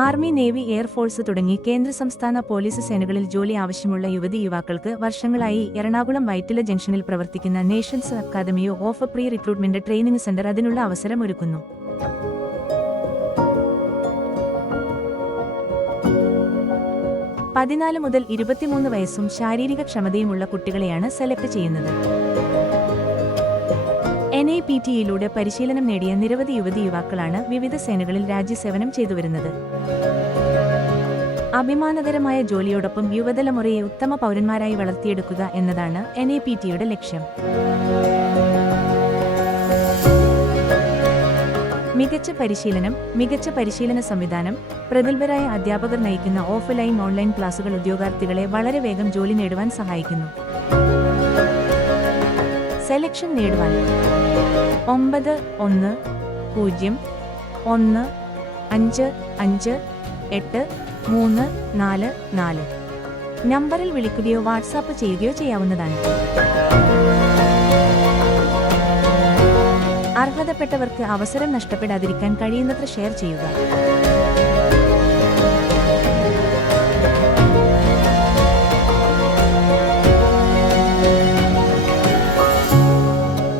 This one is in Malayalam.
ആർമി നേവി എയർഫോഴ്സ് തുടങ്ങി കേന്ദ്ര സംസ്ഥാന പോലീസ് സേനകളിൽ ജോലി ആവശ്യമുള്ള യുവതി യുവാക്കൾക്ക് വർഷങ്ങളായി എറണാകുളം വൈറ്റില ജംഗ്ഷനിൽ പ്രവർത്തിക്കുന്ന nations അക്കാദമിയോ of pre recruitment training centre അതിനുള്ള അവസരം ഒരുക്കുന്നു. പതിനാല് മുതൽ ഇരുപത്തിമൂന്ന് വയസ്സും ശാരീരിക ക്ഷമതയുമുള്ള കുട്ടികളെയാണ് സെലക്ട് ചെയ്യുന്നത്. എൻ പി ടിയിലൂടെ പരിശീലനം നേടിയ നിരവധി യുവതി യുവാക്കളാണ് വിവിധ സേനകളിൽ രാജ്യസേവനം ചെയ്തുവരുന്നത്. അഭിമാനകരമായ ജോലിയോടൊപ്പം യുവതലമുറയെ ഉത്തമ പൗരന്മാരായി വളർത്തിയെടുക്കുക എന്നതാണ് എൻ ഐ പി ടിയുടെ ലക്ഷ്യം. മികച്ച പരിശീലനം മികച്ച പരിശീലന സംവിധാനം പ്രഗത്ഭരായ അധ്യാപകർ നയിക്കുന്ന ഓഫ്ലൈൻ ഓൺലൈൻ ക്ലാസുകൾ ഉദ്യോഗാർത്ഥികളെ വളരെ വേഗം ജോലി നേടുവാൻ സഹായിക്കുന്നു. സെലക്ഷൻ നേടുവാൻ ഒമ്പത് ഒന്ന് പൂജ്യം ഒന്ന് അഞ്ച് അഞ്ച് എട്ട് മൂന്ന് നാല് നാല്. നമ്പറിൽ വിളിക്കുകയോ വാട്സാപ്പ് ചെയ്യുകയോ ചെയ്യാവുന്നതാണ്. അർഹതപ്പെട്ടവർക്ക് അവസരം നഷ്ടപ്പെടാതിരിക്കാൻ കഴിയുന്നത്ര ഷെയർ ചെയ്യുക.